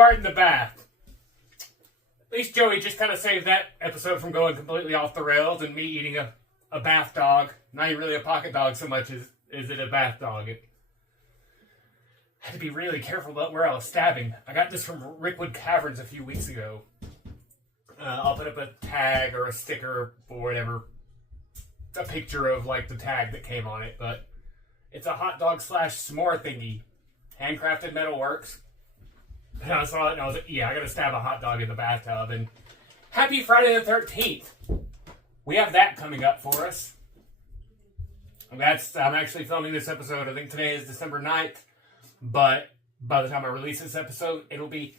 Bart in the bath. At least Joey just kind of saved that episode from going completely off the rails and me eating a bath dog. Not even really a pocket dog so much as is it a bath dog. I had to be really careful about where I was stabbing. I got this from Rickwood Caverns a few weeks ago. I'll put up a tag or a sticker or whatever. A picture of like the tag that came on it, but it's a hot dog / s'more thingy. Handcrafted metal works. And I saw it and I was like, yeah, I gotta stab a hot dog in the bathtub. And happy Friday the 13th. We have that coming up for us. I'm actually filming this episode. I think today is December 9th. But by the time I release this episode, it'll be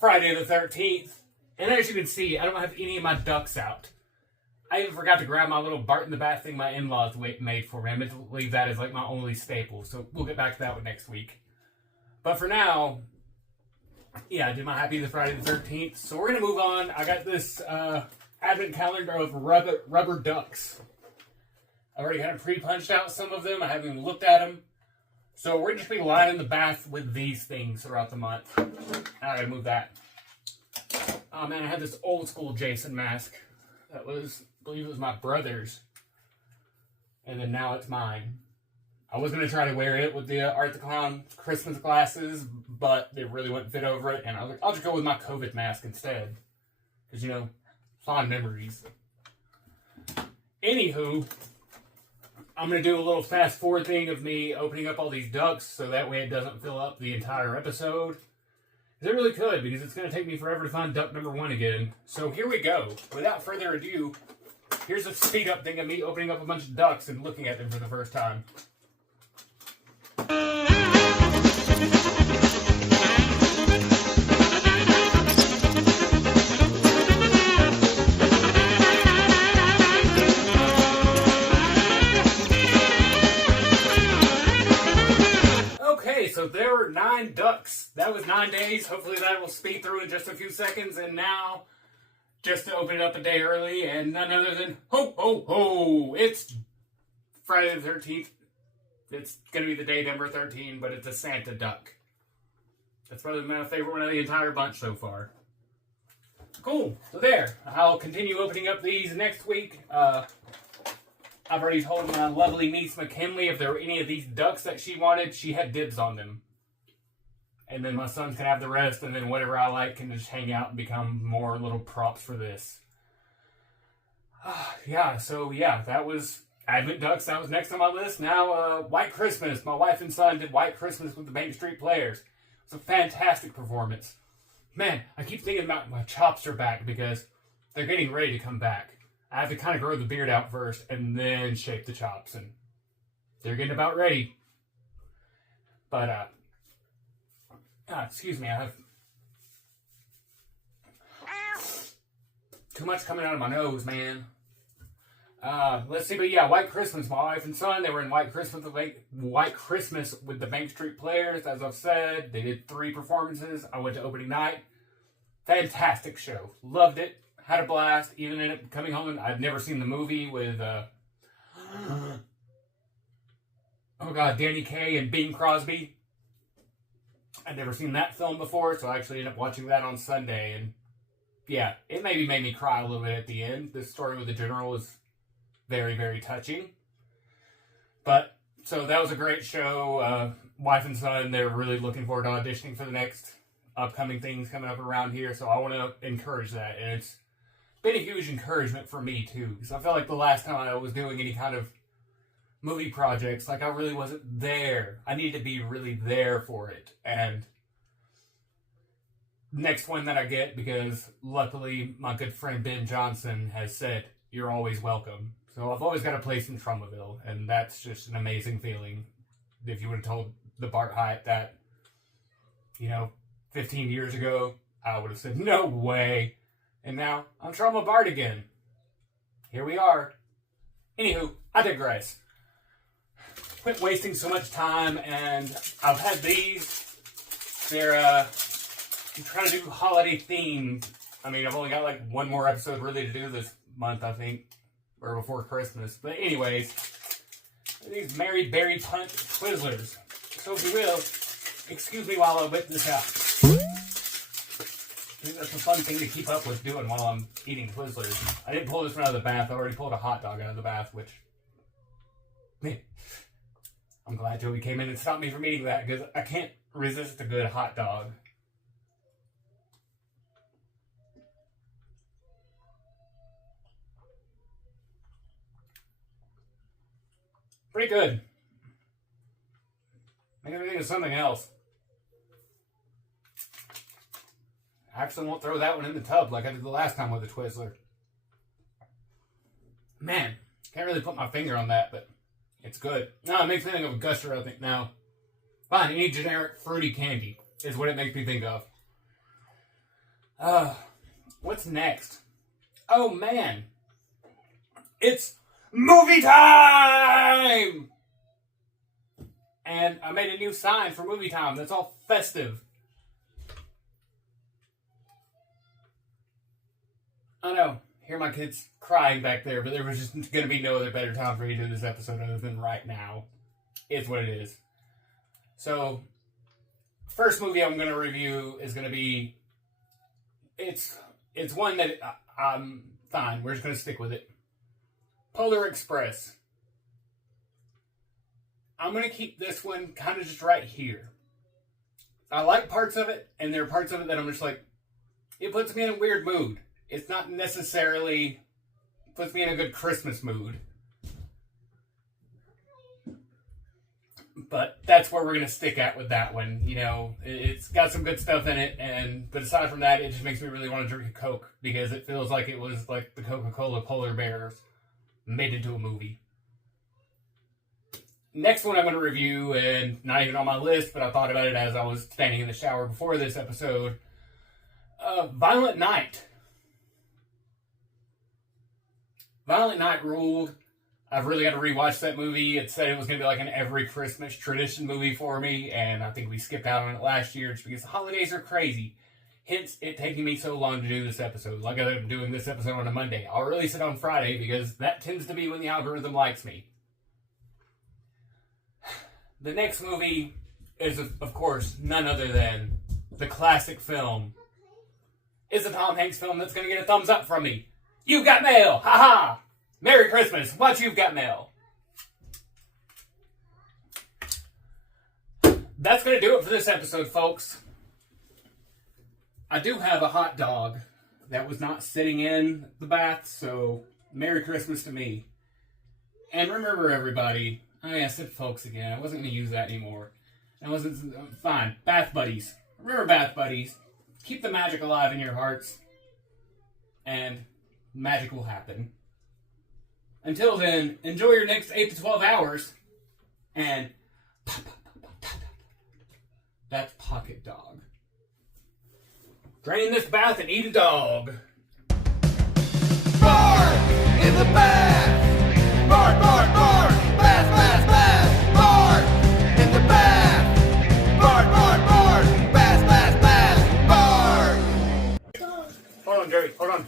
Friday the 13th. And as you can see, I don't have any of my ducks out. I even forgot to grab my little Bart in the Bath thing my in-laws made for me. I meant to leave that as like my only staple. So we'll get back to that one next week. But for now, yeah, I did my Happy the Friday the 13th. So we're going to move on. I got this advent calendar of rubber ducks. I've already kind of pre-punched out some of them. I haven't even looked at them. So we're just going to be lining the bath with these things throughout the month. I got to move that. Oh man, I had this old school Jason mask. That was, I believe it was my brother's. And then now it's mine. I was going to try to wear it with the Art the Clown Christmas glasses, but it really wouldn't fit over it. And I was like, I'll just go with my COVID mask instead. Because, you know, fond memories. Anywho, I'm going to do a little fast forward thing of me opening up all these ducks so that way it doesn't fill up the entire episode. It really could, because it's going to take me forever to find duck number 1 again. So here we go. Without further ado, here's a speed up thing of me opening up a bunch of ducks and looking at them for the first time. So there were 9 ducks. That was 9 days. Hopefully that will speed through in just a few seconds. And now, just to open it up a day early, and none other than, ho, ho, ho! It's Friday the 13th. It's going to be the day number 13, but it's a Santa duck. That's probably my favorite one of the entire bunch so far. Cool. So there. I'll continue opening up these next week. I've already told my lovely niece McKinley if there were any of these ducks that she wanted, she had dibs on them. And then my sons can have the rest, and then whatever I like can just hang out and become more little props for this. That was Advent Ducks. That was next on my list. Now, White Christmas. My wife and son did White Christmas with the Bank Street Players. It was a fantastic performance. Man, I keep thinking about my chops are back because they're getting ready to come back. I have to kind of grow the beard out first and then shape the chops, and they're getting about ready. But, excuse me, I have too much coming out of my nose, man. Let's see, but yeah, White Christmas. My wife and son, they were in White Christmas with the Bank Street Players. As I've said, they did 3 performances. I went to opening night. Fantastic show. Loved it. Had a blast, even in it coming home. I've never seen the movie with, Danny Kaye and Bing Crosby. I'd never seen that film before, so I actually ended up watching that on Sunday. And yeah, it maybe made me cry a little bit at the end. The story with the general was very, very touching. But, so that was a great show. Wife and son, they're really looking forward to auditioning for the next upcoming things coming up around here. So I want to encourage that. And it's been a huge encouragement for me too, because I felt like the last time I was doing any kind of movie projects, like I really wasn't there. I need to be really there for it. And next one that I get, because luckily my good friend Ben Johnson has said, you're always welcome. So I've always got a place in Trumaville, and that's just an amazing feeling. If you would have told the Bart Hyatt that, 15 years ago, I would have said, no way. And now, I'm Trauma Bart again. Here we are. Anywho, I digress. Quit wasting so much time, and I've had these. They're, I'm trying to do holiday themed. I mean, I've only got like one more episode really to do this month, I think. Or before Christmas. But anyways, these Mary Berry Punch Twizzlers. So if you will, excuse me while I whip this out. That's a fun thing to keep up with doing while I'm eating Twizzlers. I didn't pull this one out of the bath. I already pulled a hot dog out of the bath, which... I'm glad Joey came in and stopped me from eating that, because I can't resist a good hot dog. Pretty good. I gotta think of something else. I actually won't throw that one in the tub like I did the last time with the Twizzler. Man, can't really put my finger on that, but it's good. No, it makes me think of a Guster, I think, now. Fine, any generic fruity candy is what it makes me think of. What's next? Oh, man. It's movie time! And I made a new sign for movie time that's all festive. I know, hear my kids crying back there, but there was just going to be no other better time for me to do this episode other than right now. It's what it is. So, first movie I'm going to review is going to be... It's one that I'm fine. We're just going to stick with it. Polar Express. I'm going to keep this one kind of just right here. I like parts of it, and there are parts of it that I'm just like, it puts me in a weird mood. It's not necessarily puts me in a good Christmas mood. But that's where we're going to stick at with that one. You know, it's got some good stuff in it, but aside from that, it just makes me really want to drink a Coke, because it feels like it was like the Coca-Cola Polar Bears made into a movie. Next one I'm going to review, and not even on my list, but I thought about it as I was standing in the shower before this episode. Violent Night. Violent Night ruled. I've really got to rewatch that movie. It said it was going to be like an every Christmas tradition movie for me, and I think we skipped out on it last year just because the holidays are crazy. Hence, it taking me so long to do this episode. Like I'm doing this episode on a Monday. I'll release it on Friday because that tends to be when the algorithm likes me. The next movie is, of course, none other than the classic film. It's a Tom Hanks film that's going to get a thumbs up from me. You've Got Mail! Ha-ha! Merry Christmas! Watch You've Got Mail! That's going to do it for this episode, folks. I do have a hot dog that was not sitting in the bath, so Merry Christmas to me. And remember, everybody, I said folks again. I wasn't going to use that anymore. That wasn't fine. Bath buddies. Remember, bath buddies. Keep the magic alive in your hearts. And magic will happen. Until then, enjoy your next 8 to 12 hours. And that's Pocket Dog. Drain this bath and eat a dog. Bark in the bath. Bark, bark, bark. Bath, bath, bath. Bark in the bath. Bark, bark, bark. Bath, bath, bath. Bark. Hold on, Jerry. Hold on.